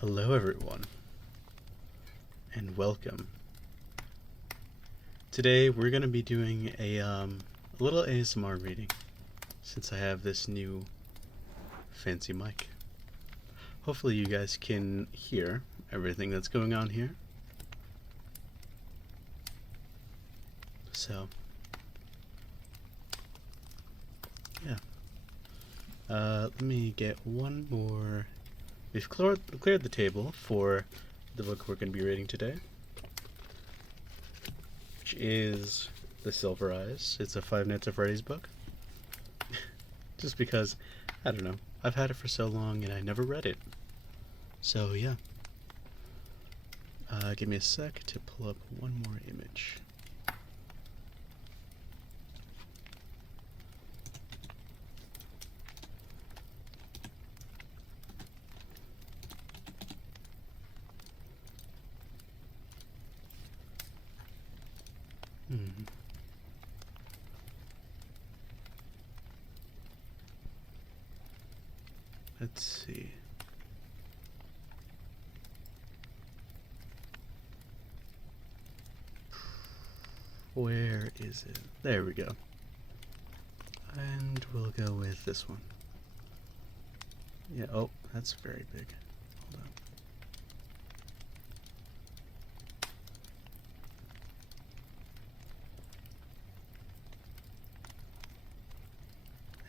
Hello everyone, and welcome. Today we're going to be doing a little ASMR reading, since I have this new fancy mic. Hopefully you guys can hear everything that's going on here. So, yeah. Let me get one more. We've cleared the table for the book we're going to be reading today, which is The Silver Eyes. It's a Five Nights at Freddy's book. Just because, I don't know, I've had it for so long and I never read it. So yeah. Give me a sec to pull up one more image. Let's see. Where is it? There we go. And we'll go with this one. Yeah, oh, that's very big. Hold on.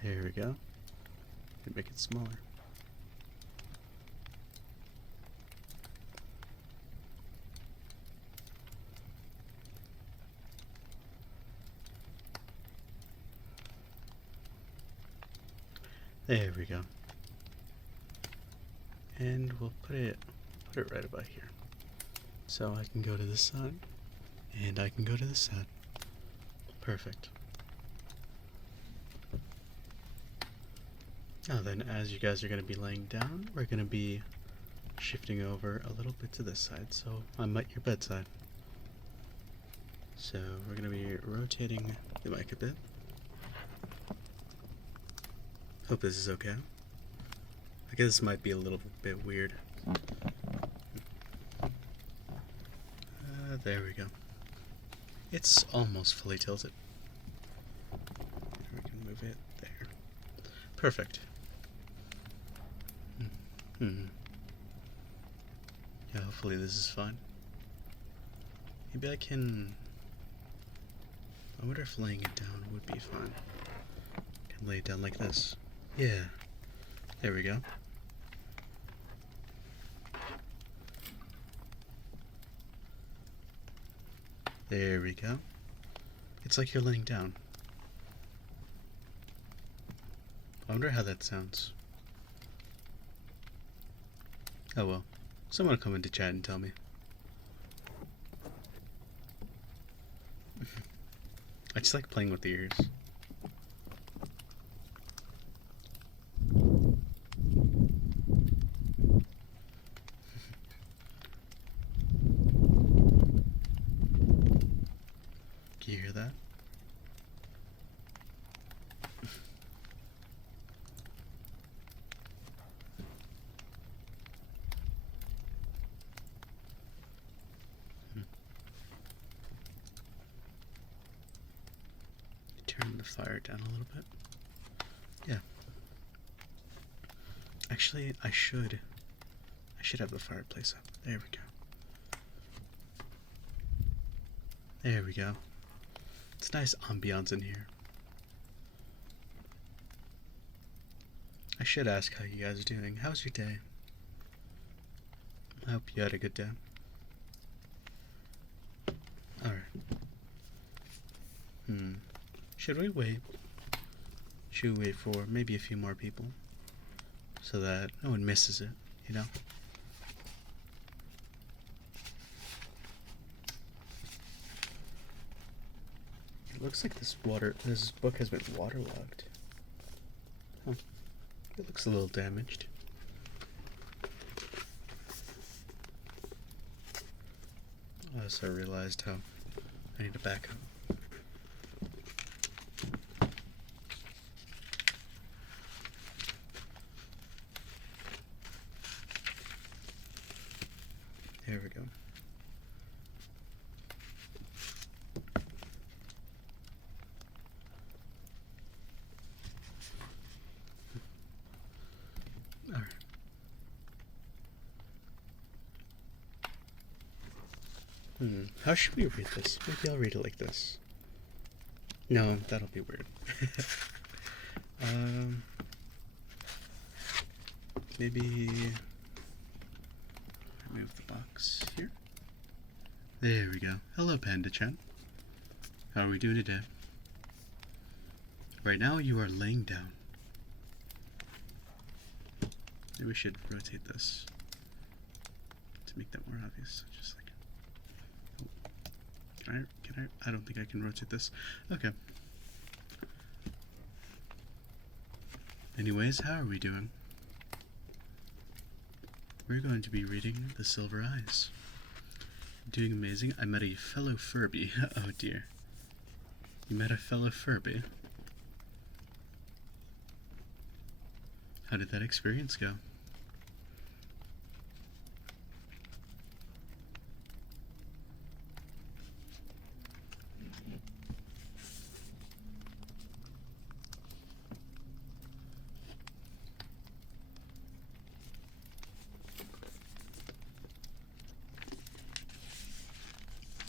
There we go. Make it smaller. There we go. And we'll put it right about here. So I can go to this side, and I can go to this side. Perfect. Now then, as you guys are going to be laying down, we're going to be shifting over a little bit to this side, so I'm at your bedside. So we're going to be rotating the mic a bit. Hope this is okay. I guess this might be a little bit weird. There we go. It's almost fully tilted. We can move it there. Perfect. Yeah, hopefully this is fine. Maybe I can... I wonder if laying it down would be fine. I can lay it down like this. Yeah. There we go. There we go. It's like you're laying down. I wonder how that sounds. Oh well. Someone will come into chat and tell me. I just like playing with the ears. Can you hear that? Turn the fire down a little bit. Yeah. Actually, I should have the fireplace up. There we go. There we go. It's nice ambiance in here. I should ask how you guys are doing. How's your day? I hope you had a good day. Alright. Should we wait? Should we wait for maybe a few more people? So that no one misses it, you know? It looks like this book has been waterlogged. Huh. It looks a little damaged. So I realized how I need to back up. There we go. Alright. How should we read this? Maybe I'll read it like this. No, that'll be weird. Maybe move the box here. There we go. Hello, Panda-chan. How are we doing today? Right now, you are laying down. Maybe we should rotate this to make that more obvious. Just like, oh. Can I don't think I can rotate this. Okay. Anyways, how are we doing? We're going to be reading The Silver Eyes. Doing amazing. I met a fellow Furby. Oh dear. You met a fellow Furby? How did that experience go?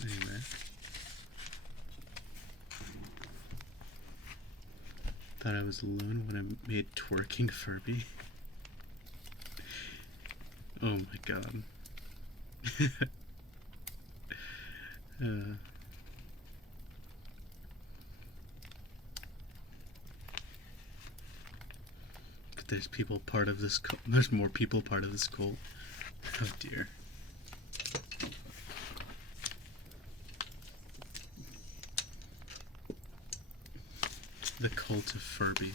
Anyway. Thought I was alone when I made twerking Furby. Oh my god. There's people part of this cult. There's more people part of this cult. Oh dear. The cult of Furby.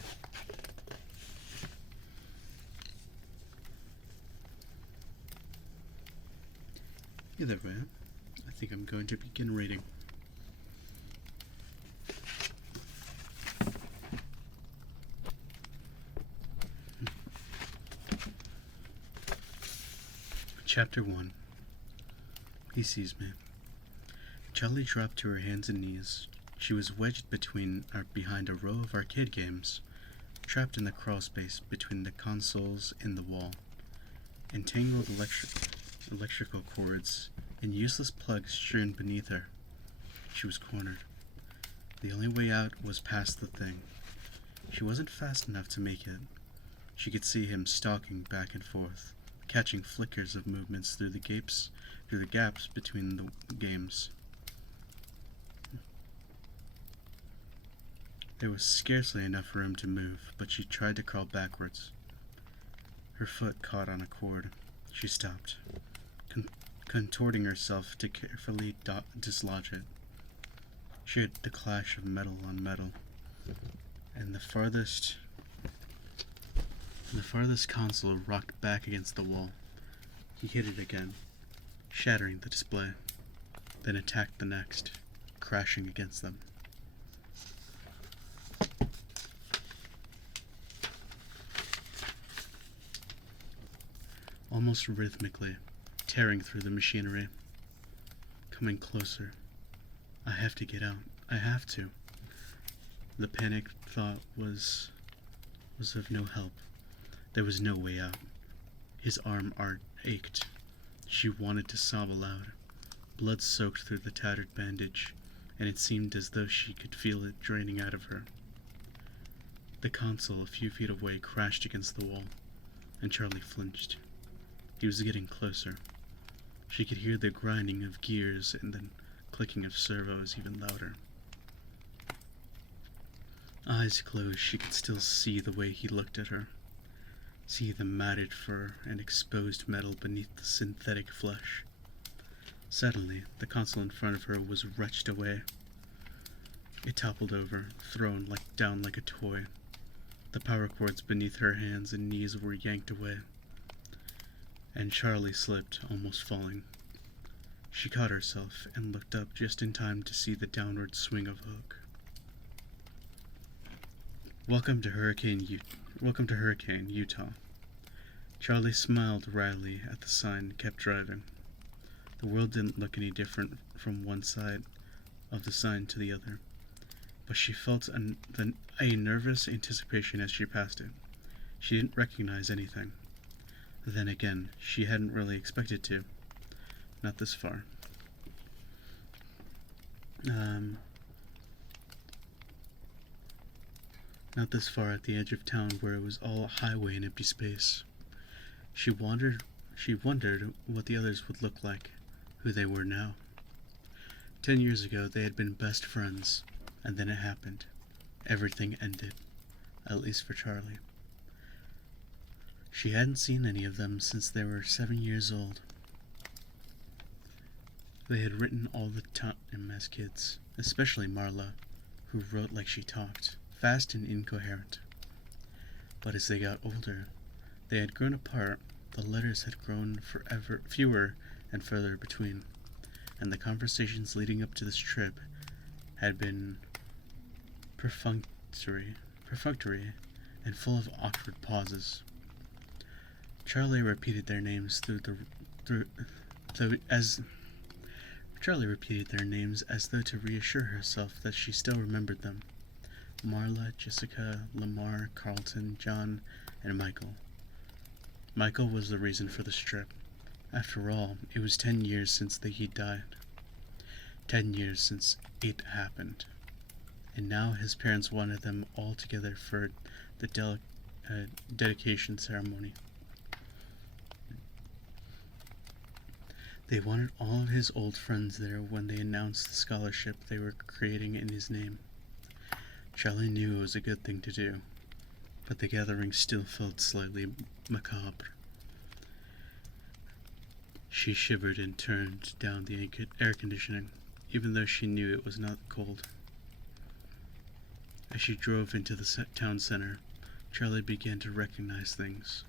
Either way, I think I'm going to begin reading. Chapter 1. He sees me. Charlie dropped to her hands and knees. She was wedged behind a row of arcade games, trapped in the crawl space between the consoles and the wall. Entangled electrical cords and useless plugs strewn beneath her. She was cornered. The only way out was past the thing. She wasn't fast enough to make it. She could see him stalking back and forth, catching flickers of movements through the gaps between the games. There was scarcely enough room to move, but she tried to crawl backwards. Her foot caught on a cord. She stopped, contorting herself to carefully dislodge it. She heard the clash of metal on metal, and the farthest console rocked back against the wall. He hit it again, shattering the display, then attacked the next, crashing against them. Almost rhythmically, tearing through the machinery. Coming closer. I have to get out. I have to. The panicked thought was of no help. There was no way out. His arm ached. She wanted to sob aloud. Blood soaked through the tattered bandage, and it seemed as though she could feel it draining out of her. The console a few feet away crashed against the wall, and Charlie flinched. He was getting closer. She could hear the grinding of gears and the clicking of servos even louder. Eyes closed, she could still see the way he looked at her. See the matted fur and exposed metal beneath the synthetic flesh. Suddenly, the console in front of her was wrenched away. It toppled over, thrown down like a toy. The power cords beneath her hands and knees were yanked away. And Charlie slipped, almost falling. She caught herself and looked up just in time to see the downward swing of Hook. Welcome to Hurricane, Utah. Charlie smiled wryly at the sign and kept driving. The world didn't look any different from one side of the sign to the other, but she felt a nervous anticipation as she passed it. She didn't recognize anything. Then again, she hadn't really expected to. Not this far. Not this far at the edge of town where it was all highway and empty space. She wondered what the others would look like, who they were now. 10 years ago they had been best friends, and then it happened. Everything ended, at least for Charlie. She hadn't seen any of them since they were 7 years old. They had written all the time as kids, especially Marla, who wrote like she talked, fast and incoherent. But as they got older, they had grown apart, the letters had grown fewer and further between, and the conversations leading up to this trip had been perfunctory and full of awkward pauses. Charlie repeated their names as though to reassure herself that she still remembered them. Marla, Jessica, Lamar, Carlton, John, and Michael. Michael was the reason for this trip. After all, it was 10 years since he died. 10 years since it happened. And now his parents wanted them all together for the dedication ceremony. They wanted all of his old friends there when they announced the scholarship they were creating in his name. Charlie knew it was a good thing to do, but the gathering still felt slightly macabre. She shivered and turned down the air conditioning, even though she knew it was not cold. As she drove into the town center, Charlie began to recognize things.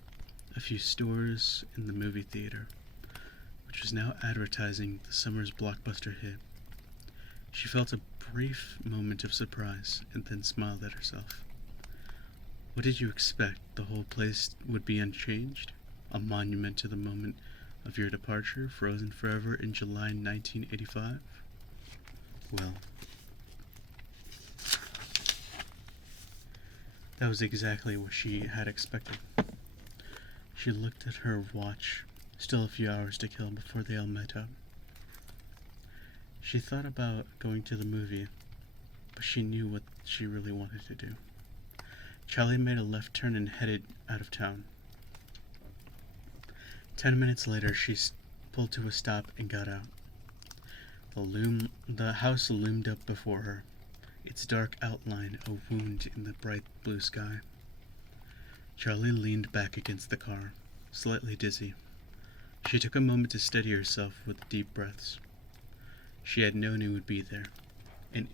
A few stores in the movie theater, which was now advertising the summer's blockbuster hit. She felt a brief moment of surprise and then smiled at herself. What did you expect? The whole place would be unchanged? A monument to the moment of your departure, frozen forever in July 1985? Well, that was exactly what she had expected. She looked at her watch. Still a few hours to kill before they all met up. She thought about going to the movie, but she knew what she really wanted to do. Charlie made a left turn and headed out of town. 10 minutes later, she pulled to a stop and got out. The house loomed up before her, its dark outline a wound in the bright blue sky. Charlie leaned back against the car, slightly dizzy. She took a moment to steady herself with deep breaths. She had known he would be there. An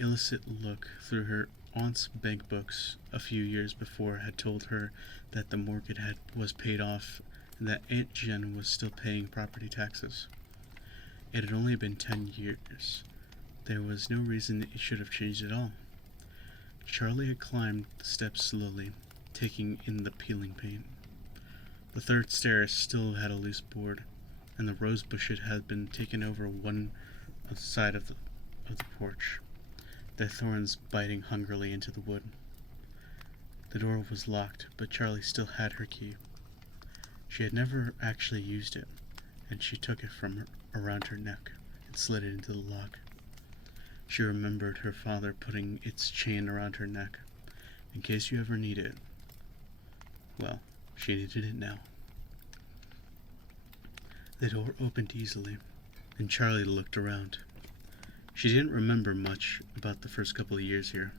illicit look through her aunt's bank books a few years before had told her that the mortgage was paid off and that Aunt Jen was still paying property taxes. It had only been 10 years. There was no reason it should have changed at all. Charlie had climbed the steps slowly, taking in the peeling paint. The third stairs still had a loose board, and the rose bush had been taken over one side of the porch, their thorns biting hungrily into the wood. The door was locked, but Charlie still had her key. She had never actually used it, and she took it from around her neck and slid it into the lock. She remembered her father putting its chain around her neck, in case you ever need it. Well, she needed it now. The door opened easily, and Charlie looked around. She didn't remember much about the first couple of years here.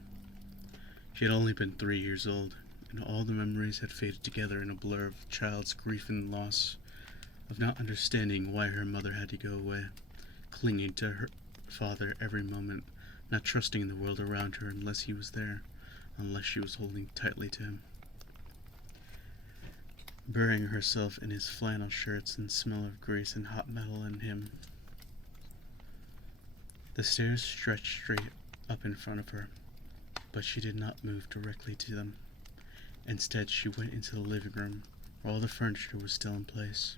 She had only been 3 years old, and all the memories had faded together in a blur of the child's grief and loss, of not understanding why her mother had to go away, clinging to her father every moment, not trusting in the world around her unless he was there, unless she was holding tightly to him. Burying herself in his flannel shirts and smell of grease and hot metal in him. The stairs stretched straight up in front of her, but she did not move directly to them. Instead, she went into the living room All the furniture was still in place.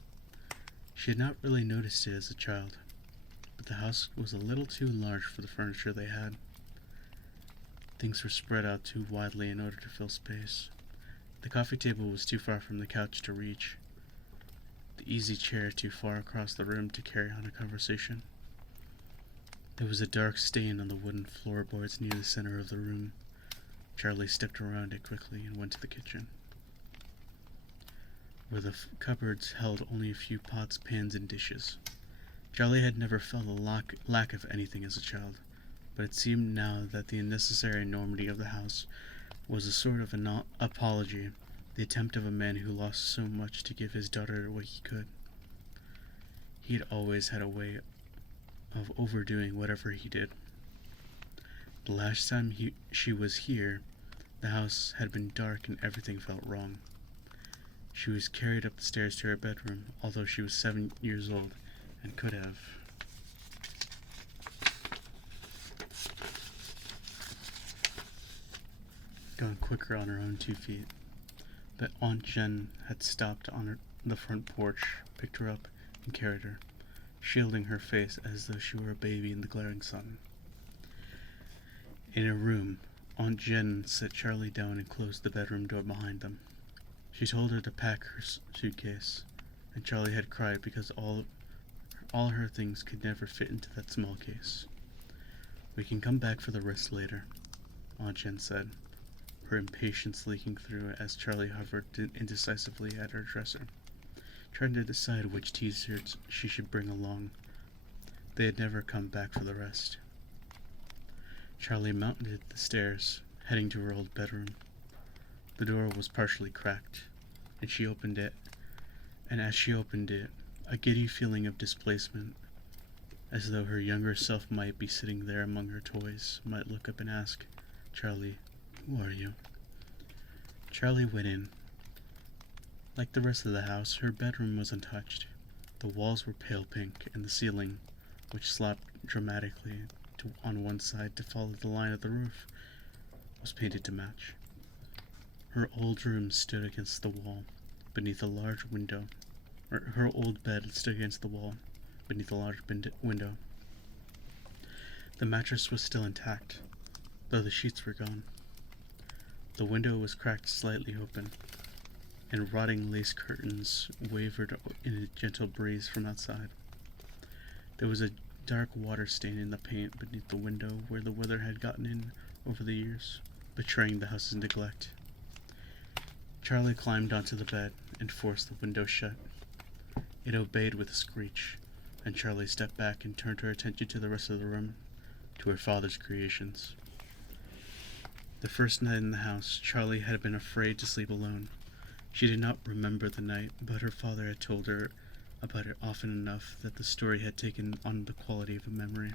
She had not really noticed it as a child, but the house was a little too large for the furniture they had. Things were spread out too widely in order to fill space. The coffee table was too far from the couch to reach, the easy chair too far across the room to carry on a conversation. There was a dark stain on the wooden floorboards near the center of the room. Charlie stepped around it quickly and went to the kitchen, where the cupboards held only a few pots, pans, and dishes. Charlie had never felt a lack of anything as a child, but it seemed now that the unnecessary enormity of the house was a sort of an apology, the attempt of a man who lost so much to give his daughter what he could. He had always had a way of overdoing whatever he did. The last time she was here, the house had been dark and everything felt wrong. She was carried up the stairs to her bedroom, although she was 7 years old and could have gone quicker on her own 2 feet. But Aunt Jen had stopped on the front porch, picked her up, and carried her, shielding her face as though she were a baby in the glaring sun. In her room, Aunt Jen set Charlie down and closed the bedroom door behind them. She told her to pack her suitcase, and Charlie had cried because all her things could never fit into that small case. "We can come back for the rest later," Aunt Jen said, her impatience leaking through as Charlie hovered indecisively at her dresser, trying to decide which t-shirts she should bring along. They had never come back for the rest. Charlie mounted the stairs, heading to her old bedroom. The door was partially cracked, and as she opened it, a giddy feeling of displacement, as though her younger self might be sitting there among her toys, might look up and ask, "Charlie, who are you?" Charlie went in. Like the rest of the house, her bedroom was untouched. The walls were pale pink, and the ceiling, which slapped dramatically on one side to follow the line of the roof, was painted to match. Her old room stood against the wall, beneath a large window. Her old bed stood against the wall, beneath a large window. The mattress was still intact, though the sheets were gone. The window was cracked slightly open, and rotting lace curtains wavered in a gentle breeze from outside. There was a dark water stain in the paint beneath the window where the weather had gotten in over the years, betraying the house's neglect. Charlie climbed onto the bed and forced the window shut. It obeyed with a screech, and Charlie stepped back and turned her attention to the rest of the room, to her father's creations. The first night in the house, Charlie had been afraid to sleep alone. She did not remember the night, but her father had told her about it often enough that the story had taken on the quality of a memory.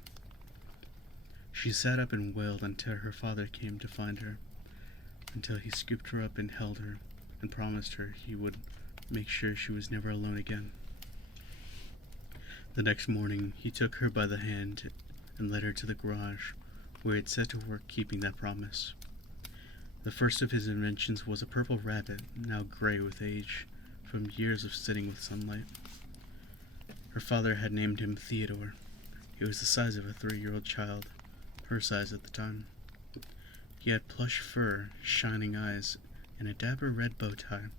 She sat up and wailed until her father came to find her, until he scooped her up and held her, and promised her he would make sure she was never alone again. The next morning, he took her by the hand and led her to the garage, where he had set to work keeping that promise. The first of his inventions was a purple rabbit, now gray with age, from years of sitting with sunlight. Her father had named him Theodore. He was the size of a 3-year-old child, her size at the time. He had plush fur, shining eyes, and a dapper red bow tie.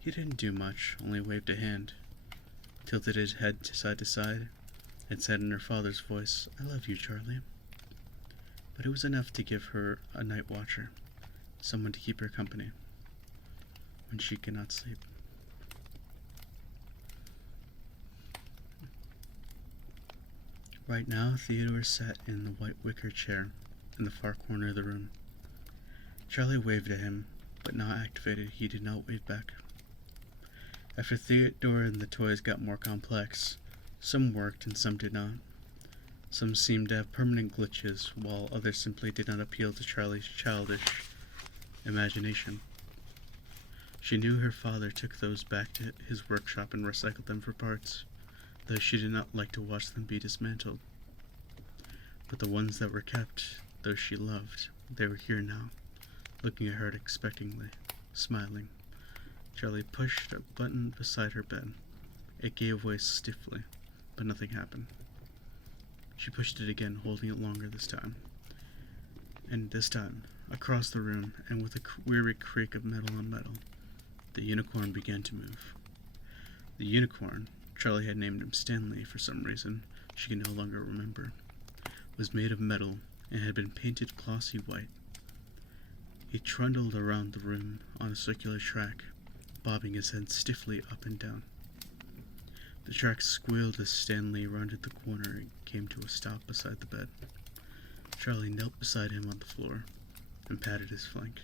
He didn't do much, only waved a hand, tilted his head side to side, and said in her father's voice, "I love you, Charlie." But it was enough to give her a night watcher, someone to keep her company when she could not sleep. Right now, Theodore sat in the white wicker chair in the far corner of the room. Charlie waved at him, but not activated, he did not wave back. After Theodore and the toys got more complex, some worked and some did not. Some seemed to have permanent glitches, while others simply did not appeal to Charlie's childish imagination. She knew her father took those back to his workshop and recycled them for parts, though she did not like to watch them be dismantled. But the ones that were kept, those she loved, they were here now, looking at her expectantly, smiling, Charlie pushed a button beside her bed. It gave way stiffly, but nothing happened. She pushed it again, holding it longer this time. And this time, across the room, and with a weary creak of metal on metal, the unicorn began to move. The unicorn, Charlie had named him Stanley for some reason she could no longer remember, was made of metal and had been painted glossy white. He trundled around the room on a circular track, bobbing his head stiffly up and down. The track squealed as Stanley rounded the corner and came to a stop beside the bed. Charlie knelt beside him on the floor and patted his flank.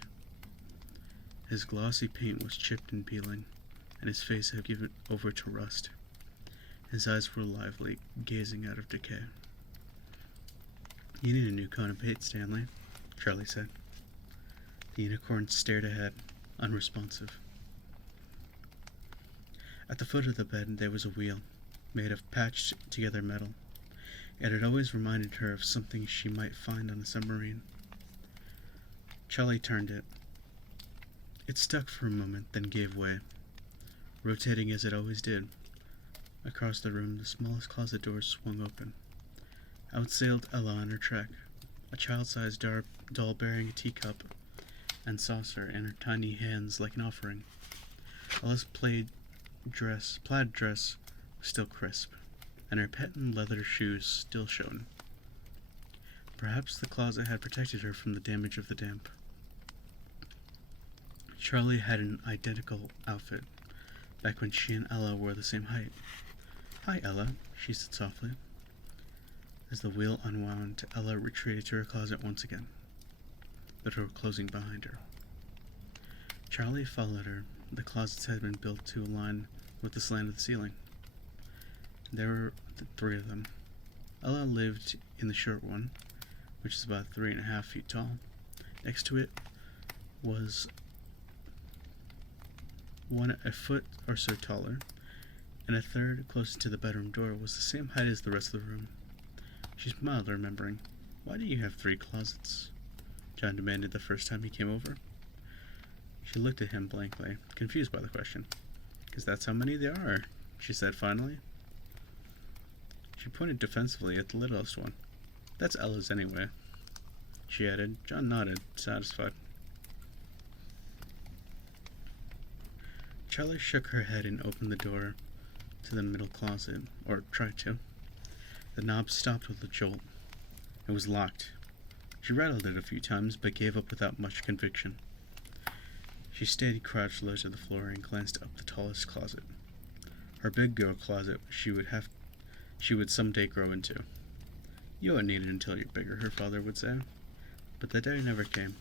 His glossy paint was chipped and peeling, and his face had given over to rust. His eyes were lively, gazing out of decay. "You need a new coat of paint, Stanley," Charlie said. The unicorn stared ahead, unresponsive. At the foot of the bed there was a wheel, made of patched-together metal. It had always reminded her of something she might find on a submarine. Charlie turned it. It stuck for a moment, then gave way, rotating as it always did. Across the room, the smallest closet door swung open. Out sailed Ella on her trek, a child-sized doll bearing a teacup and saucer in her tiny hands like an offering. Ella's plaid dress was still crisp, and her patent leather shoes still shone. Perhaps the closet had protected her from the damage of the damp. Charlie had an identical outfit, back when she and Ella were the same height. "Hi, Ella," she said softly. As the wheel unwound, Ella retreated to her closet once again, the door closing behind her. Charlie followed her. The closets had been built to align with the slant of the ceiling. There were 3 of them. Ella lived in the short one, which is about 3.5 feet tall. Next to it was one a foot or so taller, and a third, closest to the bedroom door, was the same height as the rest of the room. She smiled, remembering. "Why do you have 3 closets?" John demanded the first time he came over. She looked at him blankly, confused by the question. "'Cause that's how many there are," she said finally. She pointed defensively at the littlest one. "That's Ella's anyway," she added. John nodded, satisfied. Charlie shook her head and opened the door to the middle closet, or tried to. The knob stopped with a jolt. It was locked. She rattled it a few times, but gave up without much conviction. She stayed crouched low to the floor and glanced up the tallest closet. Her big girl closet she would someday grow into. "You won't need it until you're bigger," her father would say. But the day never came.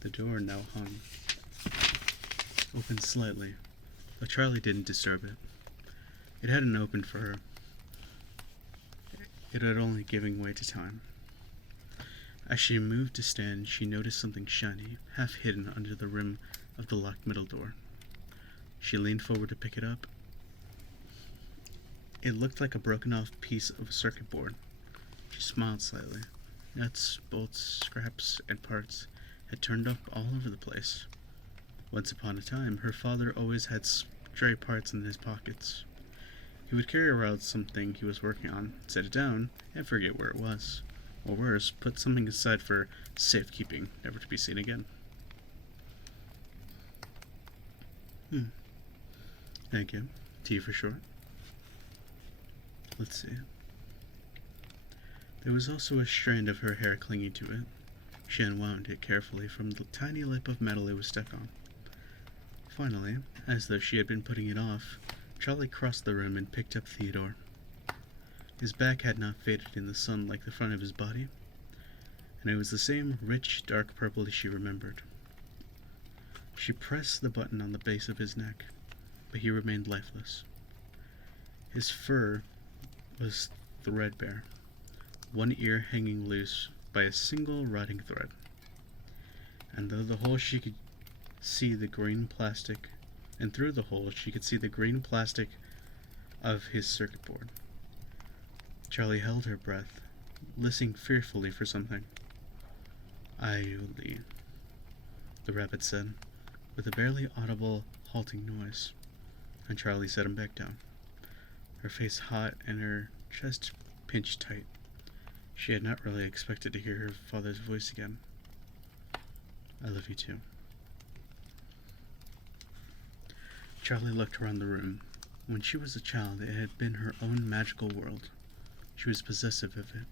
The door now hung open slightly, but Charlie didn't disturb it. It hadn't opened for her. It had only given way to time. As she moved to stand, she noticed something shiny, half hidden under the rim of the locked middle door. She leaned forward to pick it up. It looked like a broken-off piece of a circuit board. She smiled slightly. Nuts, bolts, scraps, and parts had turned up all over the place. Once upon a time, her father always had stray parts in his pockets. He would carry around something he was working on, set it down, and forget where it was. Or worse, put something aside for safekeeping, never to be seen again. Thank you. T for short. Let's see. There was also a strand of her hair clinging to it. She unwound it carefully from the tiny lip of metal it was stuck on. Finally, as though she had been putting it off, Charlie crossed the room and picked up Theodore. His back had not faded in the sun like the front of his body, and it was the same rich, dark purple as she remembered. She pressed the button on the base of his neck, but he remained lifeless. His fur was threadbare, one ear hanging loose by a single rotting thread, and through the hole she could see the green plastic of his circuit board. Charlie held her breath, listening fearfully for something. "Aioli," the rabbit said, with a barely audible halting noise, and Charlie set him back down, her face hot and her chest pinched tight. She had not really expected to hear her father's voice again. I love you too. Charlie looked around the room. When she was a child, it had been her own magical world. She was possessive of it.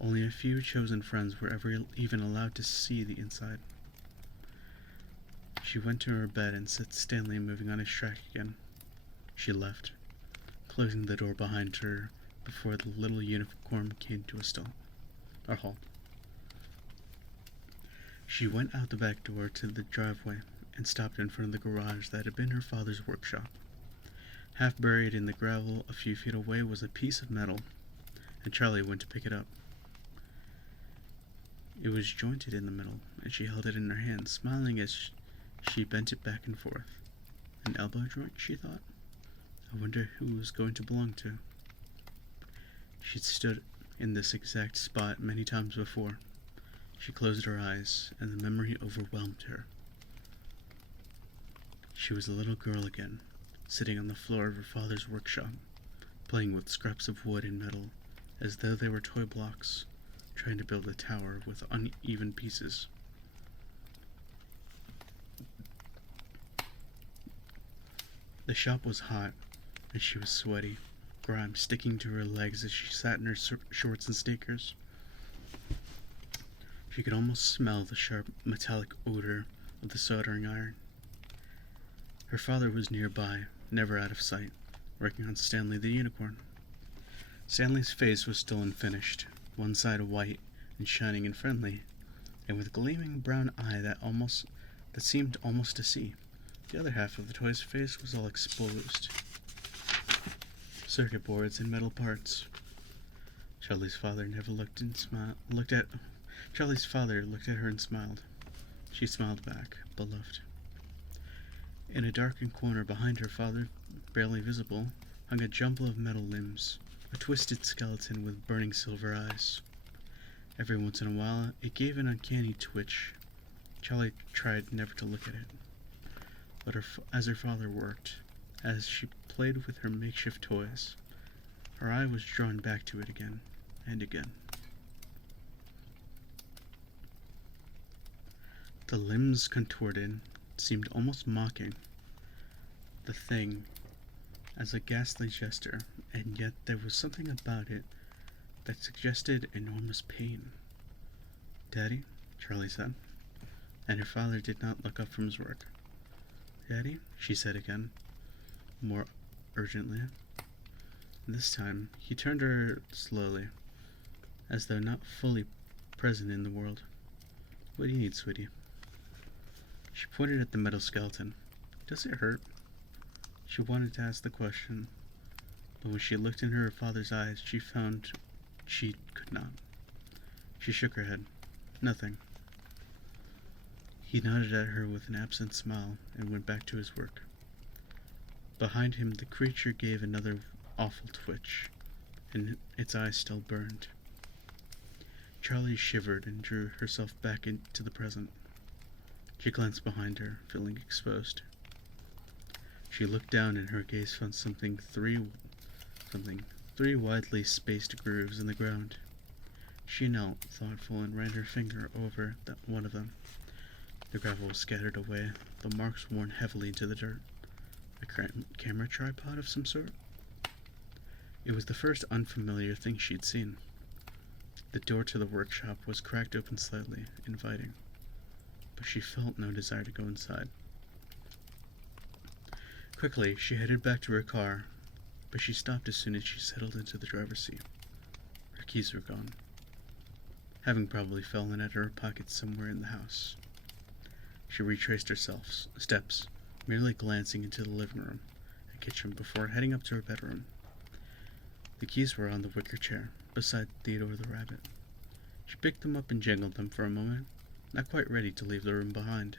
Only a few chosen friends were ever even allowed to see the inside. She went to her bed and set Stanley moving on his track again. She left, closing the door behind her before the little unicorn came to a halt. She went out the back door to the driveway and stopped in front of the garage that had been her father's workshop. Half buried in the gravel a few feet away was a piece of metal, and Charlie went to pick it up. It was jointed in the middle, and she held it in her hand, smiling as she bent it back and forth. An elbow joint, she thought. I wonder who it was going to belong to. She'd stood in this exact spot many times before. She closed her eyes, and the memory overwhelmed her. She was a little girl again, sitting on the floor of her father's workshop, playing with scraps of wood and metal, as though they were toy blocks, trying to build a tower with uneven pieces. The shop was hot, and she was sweaty, grime sticking to her legs as she sat in her shorts and sneakers. She could almost smell the sharp metallic odor of the soldering iron. Her father was nearby, never out of sight, working on Stanley the unicorn. Stanley's face was still unfinished, one side white and shining and friendly, and with a gleaming brown eye that seemed almost to see. The other half of the toy's face was all exposed. Circuit boards and metal parts. Charlie's father looked at her and smiled. She smiled back, beloved. In a darkened corner behind her father, barely visible, hung a jumble of metal limbs, a twisted skeleton with burning silver eyes. Every once in a while, it gave an uncanny twitch. Charlie tried never to look at it. But as her father worked, as she played with her makeshift toys, her eye was drawn back to it again and again. The limbs contorted, seemed almost mocking the thing as a ghastly gesture, and yet there was something about it that suggested enormous pain. "Daddy?" Charlie said, and her father did not look up from his work. "Daddy?" she said again, more urgently. This time, he turned to her slowly, as though not fully present in the world. "What do you need, sweetie?" She pointed at the metal skeleton. "Does it hurt?" She wanted to ask the question, but when she looked in her father's eyes, she found she could not. She shook her head. "Nothing." He nodded at her with an absent smile and went back to his work. Behind him, the creature gave another awful twitch, and its eyes still burned. Charlie shivered and drew herself back into the present. She glanced behind her, feeling exposed. She looked down, and her gaze found three widely spaced grooves in the ground. She knelt, thoughtful, and ran her finger over one of them. The gravel was scattered away, the marks worn heavily into the dirt. A camera tripod of some sort? It was the first unfamiliar thing she'd seen. The door to the workshop was cracked open slightly, inviting, but she felt no desire to go inside. Quickly, she headed back to her car, but she stopped as soon as she settled into the driver's seat. Her keys were gone, having probably fallen out of her pocket somewhere in the house. She retraced her steps, merely glancing into the living room and kitchen before heading up to her bedroom. The keys were on the wicker chair, beside Theodore the rabbit. She picked them up and jangled them for a moment, not quite ready to leave the room behind.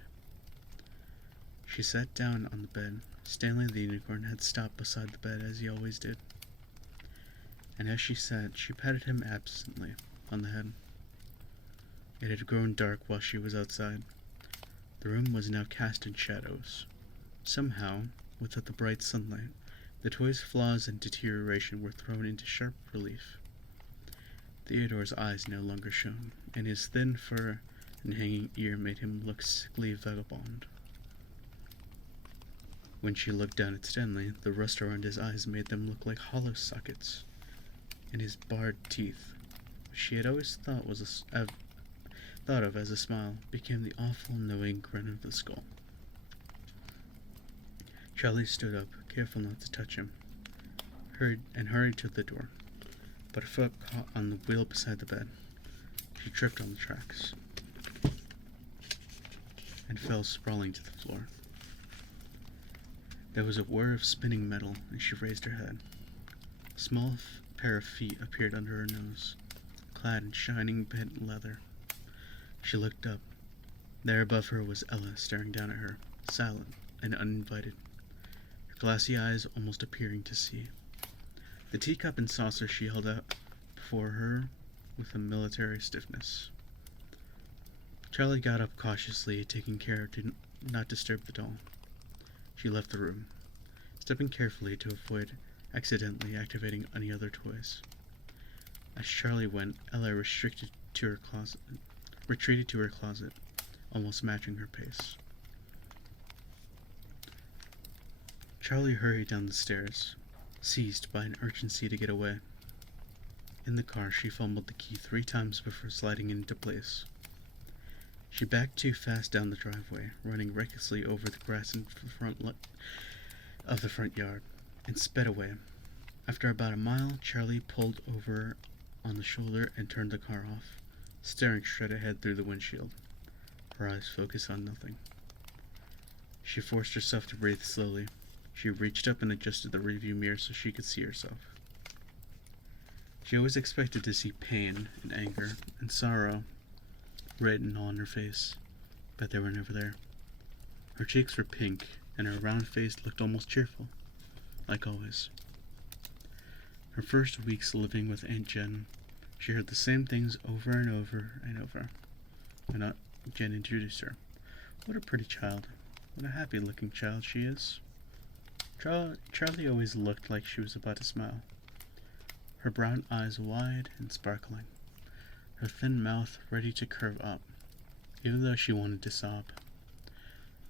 She sat down on the bed. Stanley the unicorn had stopped beside the bed as he always did, and as she sat, she patted him absently on the head. It had grown dark while she was outside. The room was now cast in shadows. Somehow, without the bright sunlight, the toy's flaws and deterioration were thrown into sharp relief. Theodore's eyes no longer shone, and his thin fur and hanging ear made him look sickly vagabond. When she looked down at Stanley, the rust around his eyes made them look like hollow sockets, and his barred teeth, which she had always thought of as a smile, became the awful knowing grin of the skull. Charlie stood up, careful not to touch him, hurried to the door, but a foot caught on the wheel beside the bed. She tripped on the tracks and fell sprawling to the floor. There was a whir of spinning metal, and she raised her head. A small pair of feet appeared under her nose, clad in shining bent leather. She looked up. There above her was Ella, staring down at her, silent and uninvited, her glassy eyes almost appearing to see. The teacup and saucer she held out before her with a military stiffness. Charlie got up cautiously, taking care to not disturb the doll. She left the room, stepping carefully to avoid accidentally activating any other toys. As Charlie went, Ella retreated to her closet, almost matching her pace. Charlie hurried down the stairs, seized by an urgency to get away. In the car, she fumbled the key 3 times before sliding into place. She backed too fast down the driveway, running recklessly over the grass in front of the front yard, and sped away. After about a mile, Charlie pulled over on the shoulder and turned the car off, staring straight ahead through the windshield, her eyes focused on nothing. She forced herself to breathe slowly. She reached up and adjusted the rearview mirror so she could see herself. She always expected to see pain and anger and sorrow written on her face, but they were never there. Her cheeks were pink, and her round face looked almost cheerful, like always. Her first weeks living with Aunt Jen, she heard the same things over and over and over. When Aunt Jen introduced her. What a pretty child. What a happy-looking child she is. Charlie always looked like she was about to smile, her brown eyes wide and sparkling, her thin mouth ready to curve up, even though she wanted to sob.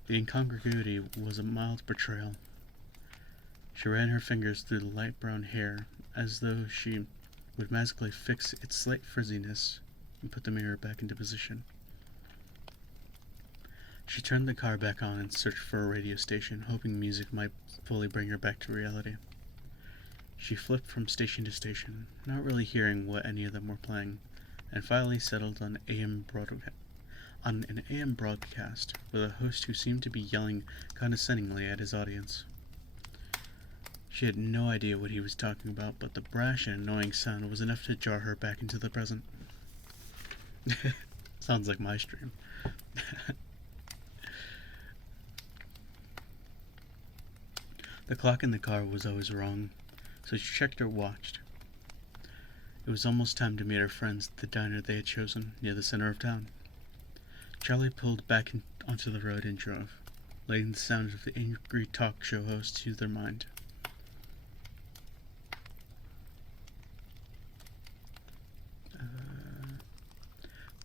The incongruity was a mild betrayal. She ran her fingers through the light brown hair, as though she would magically fix its slight frizziness and put the mirror back into position. She turned the car back on and searched for a radio station, hoping music might fully bring her back to reality. She flipped from station to station, not really hearing what any of them were playing, and finally settled on an AM broadcast with a host who seemed to be yelling condescendingly at his audience. She had no idea what he was talking about, but the brash and annoying sound was enough to jar her back into the present. Sounds like my stream. The clock in the car was always wrong, so she checked her watch. It was almost time to meet her friends at the diner they had chosen, near the center of town. Charlie pulled back onto the road and drove, letting the sound of the angry talk show host soothe their mind.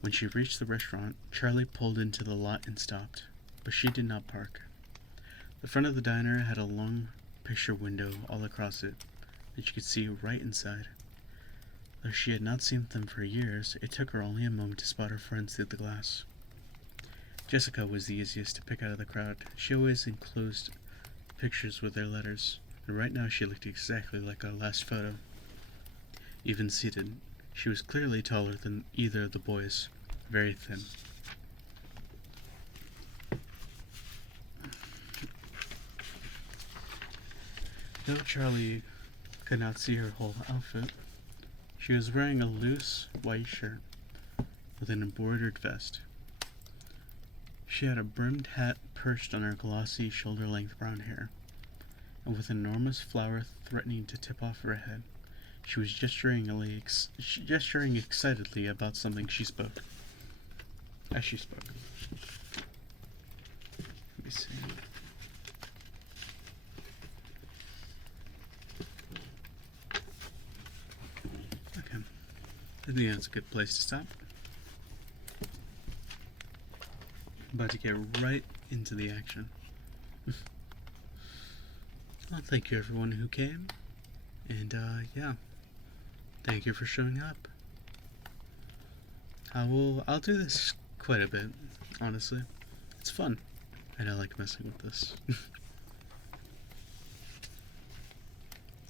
When she reached the restaurant, Charlie pulled into the lot and stopped, but she did not park. The front of the diner had a long picture window all across it, and she could see right inside. Though she had not seen them for years, it took her only a moment to spot her friends through the glass. Jessica was the easiest to pick out of the crowd. She always enclosed pictures with their letters, and right now she looked exactly like our last photo. Even seated, she was clearly taller than either of the boys, very thin. Though Charlie could not see her whole outfit, she was wearing a loose white shirt with an embroidered vest. She had a brimmed hat perched on her glossy, shoulder-length brown hair, and with an enormous flower threatening to tip off her head, she was gesturing excitedly about something as she spoke. me see. Okay. I think that's a good place to stop. About to get right into the action. Well, thank you everyone who came. And, yeah. Thank you for showing up. I'll do this quite a bit, honestly. It's fun. And I like messing with this.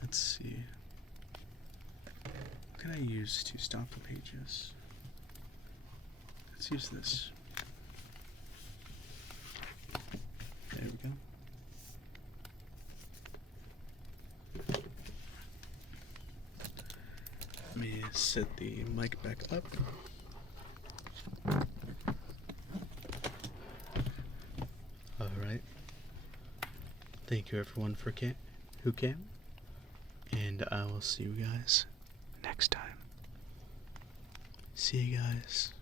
Let's see. What can I use to stop the pages? Let's use this. There we go. Let me set the mic back up. Alright. Thank you everyone who came. And I will see you guys next time. See you guys.